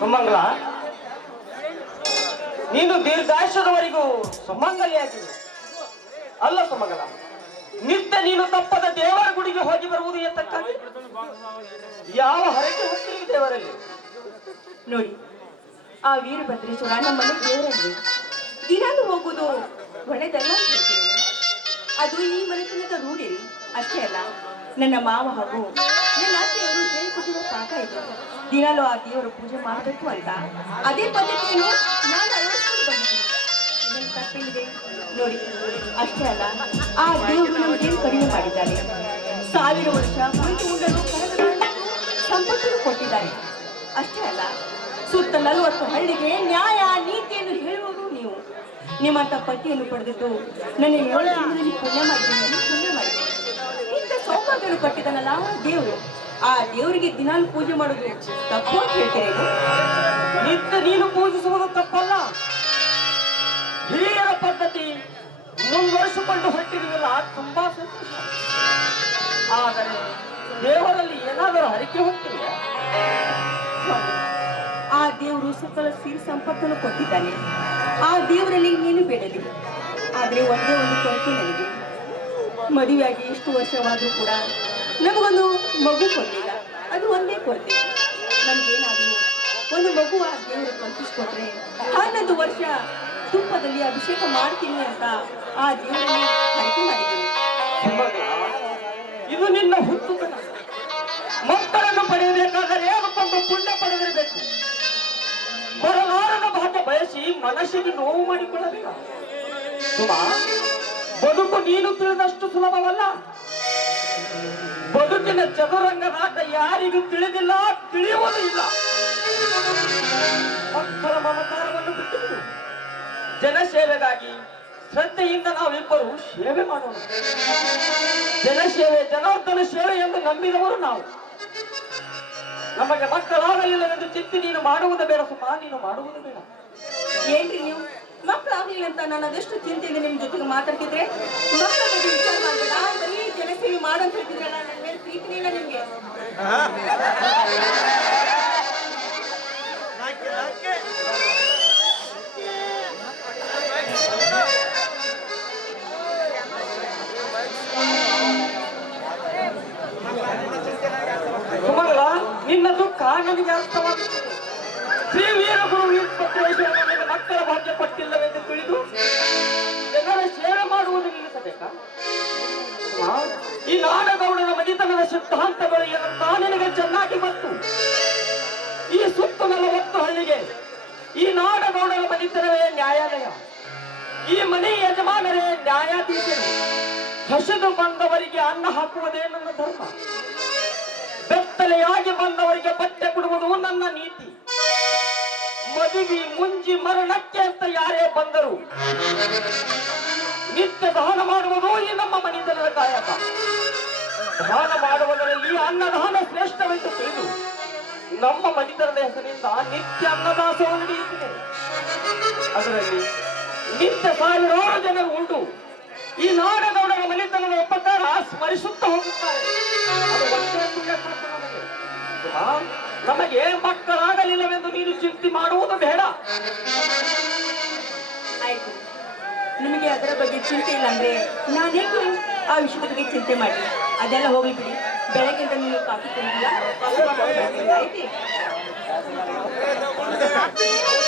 ಸುಮಂಗಲ, ನೀನು ದೀರ್ಘಾಯುಷದವರೆಗೂ ಸುಮಂಗಲಿಯಾಗಿರು. ಅಲ್ಲ ಸುಮಂಗಲ, ನಿತ್ಯ ನೀನು ತಪ್ಪದ ದೇವರ ಗುಡಿಗೆ ಹೋಗಿ ಬರುವುದು ಎತ್ತಕ್ಕಾಗಿ? ಯಾವ ಹರಕೆ ಹೊತ್ತಿರಿ ದೇವರಲ್ಲಿ? ನೋಡಿ ಆ ವೀರಭದ್ರೇಶ್ವರ ನಮ್ಮನೆ ದೇವರಲ್ಲಿ ದಿನಾಲು ಹೋಗುವುದು ಒಳ್ಳೆದಲ್ಲ ಅದು ಈ ಮನೆತನದ ರೂಢಿ ಅಷ್ಟೇ ಅಲ್ಲ, ನನ್ನ ಮಾವ ಹಾಗೂ ನನ್ನ ಅತ್ತೆಯವರು ಹೇಳಿಕೊಟ್ಟಿರೋ ಪಾಠ ಇದು. ದಿನಾಲು ಆ ದೇವರ ಪೂಜೆ ಮಾಡಬೇಕು ಅಂತ ಅದೇ ಪದ್ಧತಿಯನ್ನು ನಾನು ಅಳವಡಿಸ್ಕೊಂಡು ಬಂದಿದ್ದೀನಿ. ತಪ್ಪಿಲ್ಲದೆ ನೋಡಿ, ಅಷ್ಟೇ ಅಲ್ಲ, ಆ ದೇವರು ನಮಗೇನು ಕಡಿಮೆ ಮಾಡಿದ್ದಾರೆ? ಸಾವಿರ ವರ್ಷ ಕರಗಗಳನ್ನು ಸಂಪತ್ತನ್ನು ಕೊಟ್ಟಿದ್ದಾರೆ. ಅಷ್ಟೇ ಅಲ್ಲ ಸುತ್ತ ನಲವತ್ತು ಹಳ್ಳಿಗೆ ನ್ಯಾಯ ನೀತಿಯನ್ನು ಹೇಳುವುದು ನೀವು. ನಿಮ್ಮಂತ ಪತಿಯನ್ನು ಪಡೆದಿದ್ದು ನನಗೆ ತಿಂಗಳಲ್ಲಿ ಪುಣ್ಯ ಮಾಡಿದ್ದೀನಿ ಪುಣ್ಯ ಮಾಡಿದ್ದೀನಿ ಇಂಥ ಸೌಭಾಗ್ಯನು ಕಟ್ಟಿದನಲ್ಲ ದೇವರು. ಆ ದೇವರಿಗೆ ದಿನಾಲು ಪೂಜೆ ಮಾಡೋದು ತಪ್ಪು ಅಂತ ಹೇಳ್ತೇನೆ ನಿತ್ಯ ನೀನು ಪೂಜಿಸುವುದು ತಪ್ಪಲ್ಲ. ಹಿರಿಯರ ಪದ್ಧತಿ ಮುಂದುವರಿಸಿಕೊಂಡು ಹೊರಟಿರುವುದಲ್ಲ ತುಂಬಾ ಸಂತೋಷ. ಆದರೆ ದೇವರಲ್ಲಿ ಏನಾದರೂ ಹರಿಕೆ ಹೋಗ್ತಿದೆಯಾ ಸಕಲ ಸಂಪತ್ತನ್ನು ಕೊಟ್ಟಿದ್ದಾನೆ. ಆ ದೇವರಲ್ಲಿ ನೀನು ಬೇಡಲಿ. ಆದರೆ ಒಂದೇ ಒಂದು ಕೊರತೆ ನನಗೆ. ಮದುವೆಯಾಗಿ ಎಷ್ಟು ವರ್ಷವಾದರೂ ಕೂಡ ನಮಗೊಂದು ಮಗು ಕೊಟ್ಟಿಲ್ಲ ಅದು ಒಂದೇ ಕೊರತೆ. ನಮ್ಗೇನಾದ್ರೂ ಒಂದು ಮಗು ಆ ದೇವರು ಕಲ್ಪಿಸ್ಕೊಟ್ರೆ ಹನ್ನೊಂದು ವರ್ಷ ತುಪ್ಪದಲ್ಲಿ ಅಭಿಷೇಕ ಮಾಡ್ತೀನಿ ಅಂತ ಆ ದೇವರಲ್ಲಿ ಕಲಿಕೆ ಮಾಡಿದ್ದೀನಿ. ಇದು ನಿನ್ನ ಹುಟ್ಟುತನ ಬಯಸಿ ಮನಸ್ಸಿಗೆ ನೋವು ಮಾಡಿಕೊಳ್ಳಬೇಕ ಸುಮಾ, ಬದುಕು ನೀನು ತಿಳಿದಷ್ಟು ಸುಲಭವಲ್ಲ. ಬದುಕಿನ ಚದುರಂಗನಾಟ ಯಾರಿಗೂ ತಿಳಿದಿಲ್ಲ, ತಿಳಿಯುವುದೂ ಇಲ್ಲ. ಮಕ್ಕಳ ಮಮಕಾರವನ್ನು ಬಿಟ್ಟು ಜನಸೇವೆಗಾಗಿ ಶ್ರದ್ಧೆಯಿಂದ ನಾವಿಬ್ಬರು ಸೇವೆ ಮಾಡೋಣ. ಜನಸೇವೆ, ಜನಾರ್ದನ ಸೇವೆ ಎಂದು ನಂಬಿದವರು ನಾವು. ನಮಗೆ ಮಕ್ಕಳಾಗಲಿಲ್ಲ ಎಂದು ಚಿಂತೆ ನೀನು ಮಾಡುವುದು ಬೇಡ ಸುಮಾ ನೀನು ಮಾಡುವುದು ಬೇಡ. ಏನ್ರಿ ನೀವು? ಮಕ್ಕಳಾಗ್ಲಿಲ್ಲ ಅಂತ ನಾನು ಅದೆಷ್ಟು ಚಿಂತೆಯಿಂದ ನಿಮ್ ಜೊತೆಗೆ ಮಾತಾಡ್ತಿದ್ರೆ? ಮಕ್ಕಳ ಬಗ್ಗೆ ವಿಚಾರ ಮಾಡ್ಬೇಡ ಬರೀ ಜನಸೇವೆ ಮಾಡಂತ ಹೇಳ್ತಿದ್ರಲ್ಲ ನನ್ನ ಮೇಲೆ ಪ್ರೀತಿನೇ ಇಲ್ಲ ನಿಮ್ಗೆ. ನಿನ್ನ ದುಃಖ ನನಗೆ ಅರ್ಥವಾಗುತ್ತದೆ ಶ್ರೀ ವೀರಗುರು ವೀರಭದ್ರೇಶ್ವರನಿಗೆ ಮಕ್ಕಳ ಭಾಗ್ಯ ಪಟ್ಟಿಲ್ಲವೆಂದು ತಿಳಿದು ಜನರ ಸೇವೆ ಮಾಡುವುದು ನಿಲ್ಲಿಸಬೇಕಾ ಈ ನಾಡಗೌಡರ ಮನೆತನದ ಸಿದ್ಧಾಂತಗಳು ಏನಂತ ನಿನಗೆ ಚೆನ್ನಾಗಿ ಗೊತ್ತು. ಈ ಸುತ್ತ ನಲವತ್ತು ಹಳ್ಳಿಗೆ ಈ ನಾಡಗೌಡರ ಮನೆತನವೇ ನ್ಯಾಯಾಲಯ. ಈ ಮನೆ ಯಜಮಾನರೇ ನ್ಯಾಯಾಧೀಶರು. ಹಸಿದು ಬಂದವರಿಗೆ ಅನ್ನ ಹಾಕುವುದೇ ನನ್ನ ಧರ್ಮ? ಬೆತ್ತಲೆಯಾಗಿ ಬಂದವರಿಗೆ ಬಟ್ಟೆ ಕೊಡುವುದು ನನ್ನ ನೀತಿ. ಮದುವೆ ಮುಂಜಿ ಮರಣಕ್ಕೆ ಅಂತ ಯಾರೇ ಬಂದರು, ನಿತ್ಯ ದಾನ ಮಾಡುವುದು ಈ ನಮ್ಮ ಮನಿತನದ ಕಾಯಕ. ದಾನ ಮಾಡುವುದರಲ್ಲಿ ಅನ್ನದಾನ ಶ್ರೇಷ್ಠವೆಂದು ತಿಳಿದು ನಮ್ಮ ಮನಿತನದ ಹೆಸರಿಂದ ನಿತ್ಯ ಅನ್ನದಾಸವನ್ನು ನಡೆಯುತ್ತಿದೆ. ಅದರಲ್ಲಿ ನಿತ್ಯ ಸಾವಿರಾರು ಜನರು ಉಂಟು. ಈ ನಾಡಗೌಡರ ಮನೆತನದ ಉಪಕಾರ ಸ್ಮರಿಸುತ್ತಾ ಹೋಗುತ್ತಾರೆ. ಅದು ಒಂದೇ ನಮಗೆ. ಮಕ್ಕಳಾಗಲಿಲ್ಲವೆಂದು ನೀನು ಚಿಂತೆ ಮಾಡುವುದು ಬೇಡ. ನಿಮಗೆ ಅದರ ಬಗ್ಗೆ ಚಿಂತೆ ಇಲ್ಲ ಅಂದ್ರೆ ನಾನೇಕೆ ಆ ವಿಷಯದ ಬಗ್ಗೆ ಚಿಂತೆ ಮಾಡಿ ಅದೆಲ್ಲ ಹೋಗ್ಲಿ ಬಿಡಿ. ಬೆಳಗ್ಗೆಯಿಂದ ನೀವು ಕಾಫಿ ತಿಂದಿಲ್ಲ